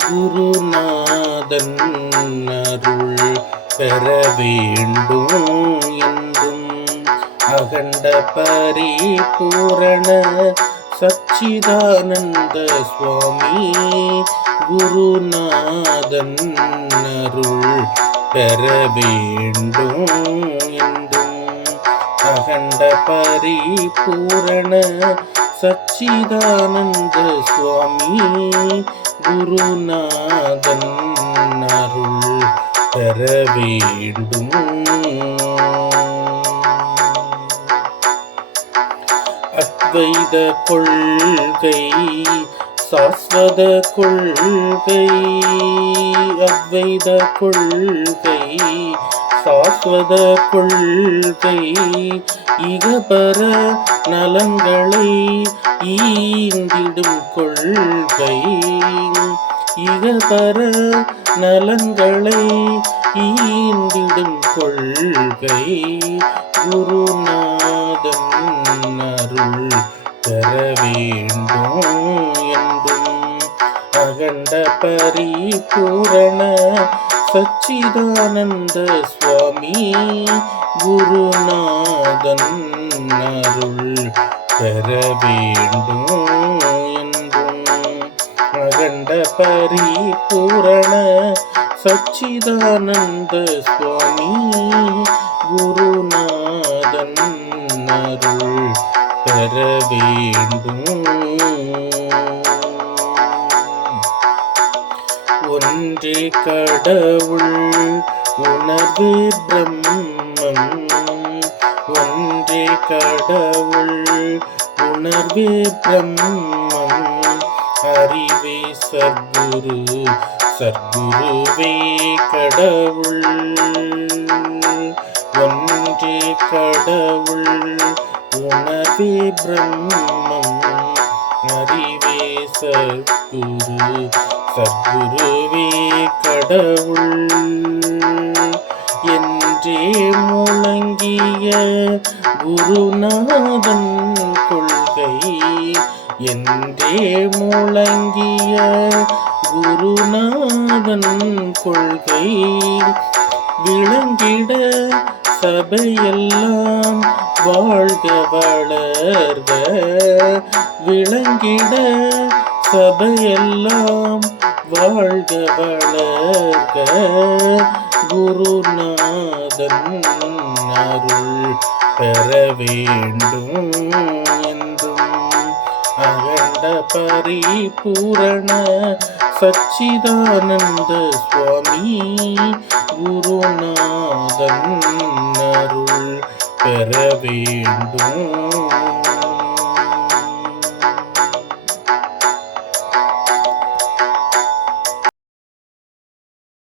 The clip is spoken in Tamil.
குருநாதன் அருள் பெற வேண்டும் என்றும் அகண்ட பரிபூரண சச்சிதானந்த சுவாமி குருநாதன் அருள் பெற வேண்டும் என்றும் அகண்ட பரிபூரண சச்சிதானந்த சுவாமி குருநாதன் அருள் பெற வேண்டும். அத்வைத கொள்கை சாஸ்வத கொள்கை அத்வைத கொள்கை சாஸ்வத கொள்கை இகபர நலங்களை ஈந்திடும் கொள்கை. இகபர நலங்களை ஈந்திடும் கொள்கை. குருநாதன் அருள் பெற வேண்டும் என்றும் அகண்ட பரிபூரண சச்சிதானந்த சுவாமி குருநாதன் அருள் பெற வேண்டும் என்றும் அகண்ட பரிபூரண சச்சிதானந்த சுவாமி குருநாதன் அருள் பெற வேண்டும் ஒன்றே கடவுள். உணர்வு பிரம்மம். ஒன்றே கடவுள். உணர்வு பிரம்மம். அறிவே சர்க்குரு. சர்க்குருவே கடவுள். ஒன்றே கடவுள். உணர்வே பிரம்மம். அறிவே சர்க்குரு. சத்குருவே கடவுள் என்றே முழங்கிய குருநாதன் கொள்கை என்றே முழங்கிய குருநாதன் கொள்கை. விளங்கிட சபையெல்லாம் வாழ்க வளர்க விளங்கிட சபையெல்லாம் வாழ்க வளர்க. குருநாதன் அருள் பெற வேண்டும் என்றும். அகண்ட பரிபூரண சச்சிதானந்த சுவாமி குருநாதன் அருள் பெற வேண்டும்.